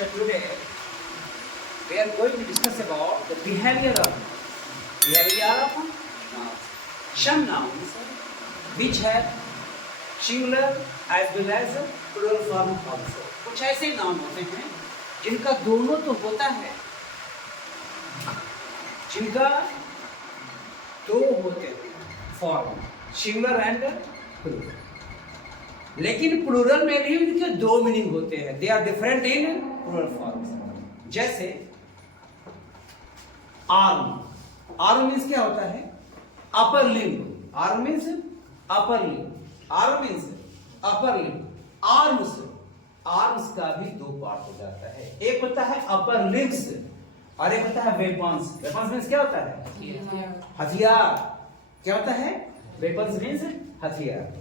So today we are going to discuss about the behavior of some nouns which have singular as well as plural form also. कुछ ऐसे noun होते हैं जिनका दोनों तो होता है, जिनका दो होते हैं फॉर्म, सिंगुलर एंड प्लूरल, लेकिन प्लूरल में भी उनके दो मीनिंग होते हैं. They are different in plural forms. जैसे आर्म. आर्म मीन्स क्या होता है? Upper limb. Arm means upper limb. Arm means upper limb. Arms, arms का भी दो पार्ट हो जाता है. एक होता है अपर लिम्ब्स और एक होता है वेपन्स. वेपन्स मीन्स क्या होता है? हथियार. क्या होता है? वेपन्स मीन्स हथियार.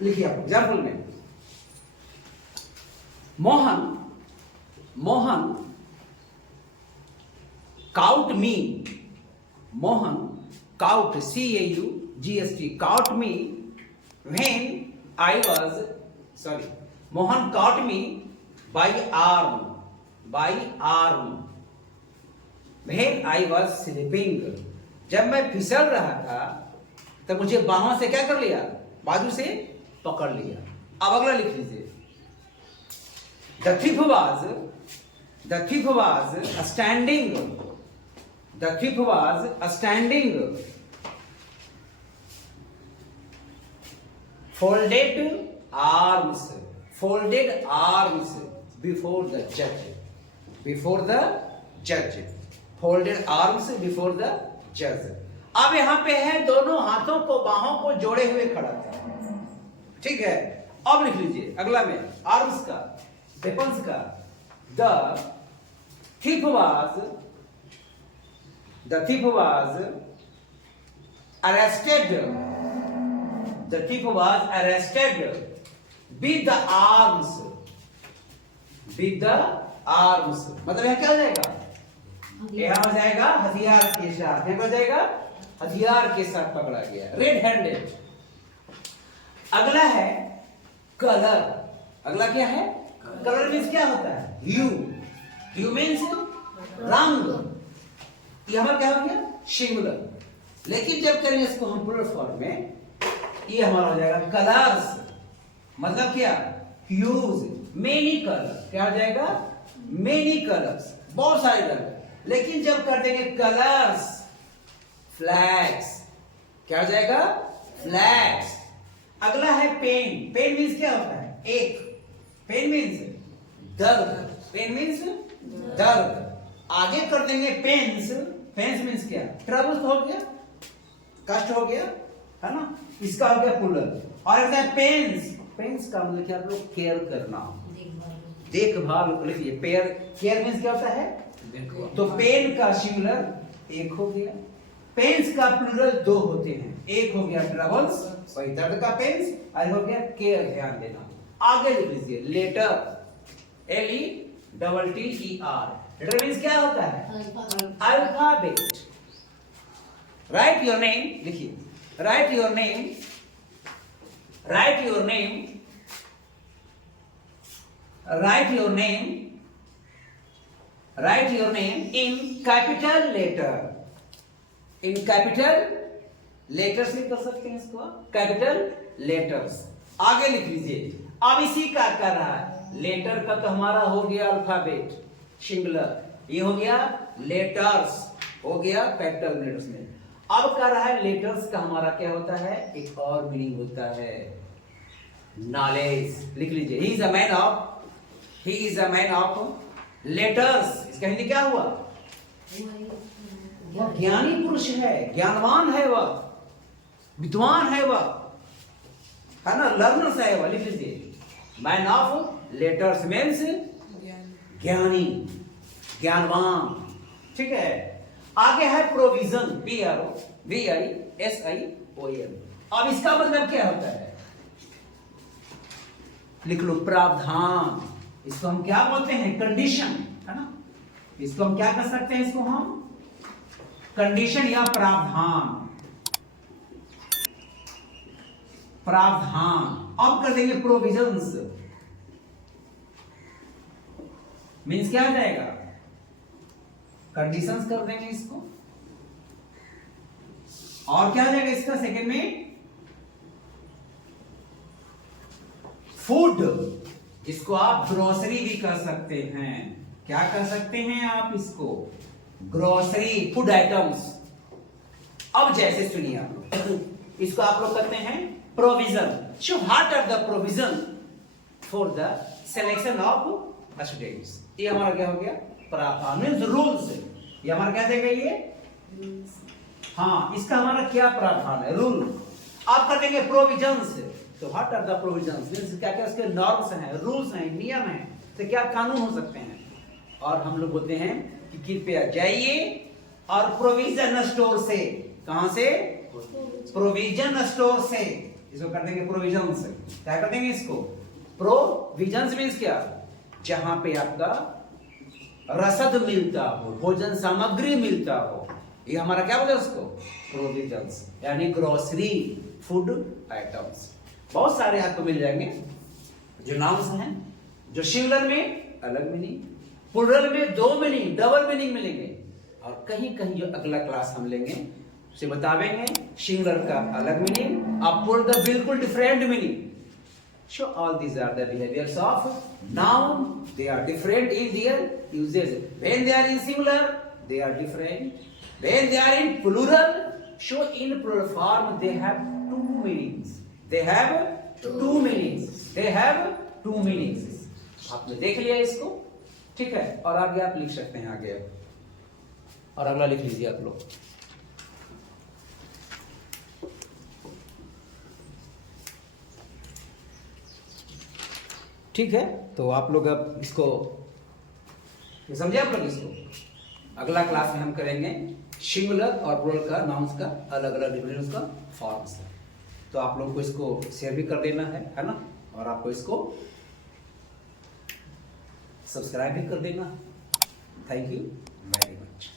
लिखिए आप एग्जाम्पल में, Mohan, Mohan cout me. Mohan cout, CAUGST, cout me when I was, sorry, Mohan cout me by arm, by arm when I was sleeping. जब मैं फिसल रहा था तब मुझे बाहों से क्या कर लिया? बाजू से पकड़ लिया. अब अगला लिख लीजिए. The thief was standing. The thief was standing folded arms, folded arms before the judge, before the judge, folded arms before the judge. अब यहां पे है दोनों हाथों को, बाहों को जोड़े हुए खड़ा था. ठीक है. अब लिख लीजिए अगला में आर्म्स का, वेपन्स का. The thief was arrested. The thief was arrested with the arms, with the arms. मतलब यह क्या हो जाएगा? यह हो जाएगा हथियार के साथ. क्या हो जाएगा? हथियार के साथ पकड़ा गया, रेड हैंडेड. अगला है कलर. अगला क्या है? कलर मीन्स क्या होता है? ह्यू. ह्यू मीन्स रंग. ये हमारा क्या हो गया? सिंगुलर. लेकिन जब करेंगे इसको हम प्लूरल फॉर्म में, ये हमारा हो जाएगा कलर्स. मतलब क्या? ह्यूज. Many colour. क्या हो जाएगा? मेनी कलर्स, बहुत सारे कलर. लेकिन जब कर देंगे कलर्स, फ्लैग्स. क्या हो जाएगा? फ्लैग्स. अगला है पेन. पेन मीन्स क्या होता है? एक. पेन मीन्स दर्द. पेन मीन्स दर्द. आगे कर देंगे पेन्स. पेन्स मीन्स क्या? ट्रबल हो गया, कष्ट हो गया, है ना? इसका हो गया प्लूरल. और एक है पेन्स. पेन्स का मतलब क्या? आप लोग केयर करना, देखभाल. लिखिए पेयर. केयर मीन्स क्या होता है? तो पेन का सिंगुलर एक हो गया. पेन्स का प्लूरल दो होते हैं. एक हो गया ट्रबल्स, वही दर्द का पेन्स, और हो गया केयर. ध्यान देना. आगे लिख लीजिए लेटर. LETTER. लेटर मीन्स क्या होता है? अल्फाबेट. Write your name. लिखिए write your name. Write your name. Write your name. Write your name in capital letter. In capital letters भी कर सकते हैं इसको, कैपिटल लेटर्स. आगे लिख लीजिए. अब इसी का कर रहा है. लेटर का तो हमारा हो गया अल्फाबेट सिंगुलर. ये हो गया लेटर्स, हो गया कैपिटल लेटर्स में. अब कर रहा है लेटर्स का हमारा क्या होता है? एक और मीनिंग होता है नॉलेज. लिख लीजिए. He is a man of, he is a man of letters. इसका हिंदी क्या हुआ? वह ज्ञानी पुरुष है, ज्ञानवान है, वह विद्वान है, वह है ना, लर्नर्स है वह. लिख लीजिए मैन ऑफ लेटर्स मीन्स ज्ञानी, ज्ञानवान. ठीक है. आगे है प्रोविजन. PROVISION. अब इसका मतलब क्या होता है? लिख लो प्रावधान. इसको हम क्या बोलते हैं? कंडीशन, है ना. इसको हम क्या कर सकते हैं? इसको हम कंडीशन या प्रावधान. प्रावधान. अब कर देंगे प्रोविजंस. मीन्स क्या आ जाएगा, कंडीशंस कर देंगे इसको, और क्या आ जाएगा इसका सेकंड में, फूड, इसको आप ग्रोसरी भी कर सकते हैं। क्या कर सकते हैं आप इसको, ग्रोसरी, फूड आइटम्स। अब जैसे सुनिए आप लोग, इसको आप लोग कहते हैं provision. So what are the provision for the selection of students. ये हमारा क्या हो गया, प्रावधान मीन्स रूल्स। ये हमारा क्या देगा ये, हाँ, इसका हमारा क्या प्रावधान है, रूल। आप कर देंगे प्रोविजंस। तो what are the provisions means क्या क्या उसके नॉर्म्स हैं, रूल्स हैं, नियम हैं, तो क्या कानून हो सकते हैं। और हम लोग बोलते हैं कि कृपया जाइए और प्रोविजन स्टोर से, कहां से, प्रोविजन स्टोर से, इसको कर देंगे प्रोविजन से। क्या कर देंगे इसको, प्रोविजन मींस क्या, जहां पे आपका रसद मिलता हो, भोजन सामग्री मिलता हो, ये हमारा क्या बोलते हैं उसको, प्रोविजंस, यानी ग्रोसरी, फूड आइटम्स। बहुत सारे आपको मिल जाएंगे जो नाउन्स हैं, जो सिंगुलर में अलग मीनिंग, प्लूरल में दो मीनिंग, डबल मीनिंग मिलेंगे, और कहीं कहीं जो अगला क्लास हम लेंगे उसे बतावेंगे सिंगुलर का अलग मीनिंग और प्लूरल का बिल्कुल different meaning. So all these are the behaviors of noun. They are different in their uses. When they are in singular, they are different. When they are in plural, so in plural form they have two meanings. They have two meanings. They have two meanings. आपने देख लिया इसको, ठीक है। और आगे आप लिख सकते हैं, आगे और अगला लिख लीजिए आप लोग। ठीक है, तो आप लोग अब इसको समझे आप लोग। इसको अगला क्लास में हम करेंगे सिंगुलर और प्लूरल का, नाउन्स का अलग अलग डिफरेंस का फॉर्म्स है। तो आप लोग को इसको शेयर भी कर देना है ना, और आपको इसको सब्सक्राइब भी कर देना। Thank you very much.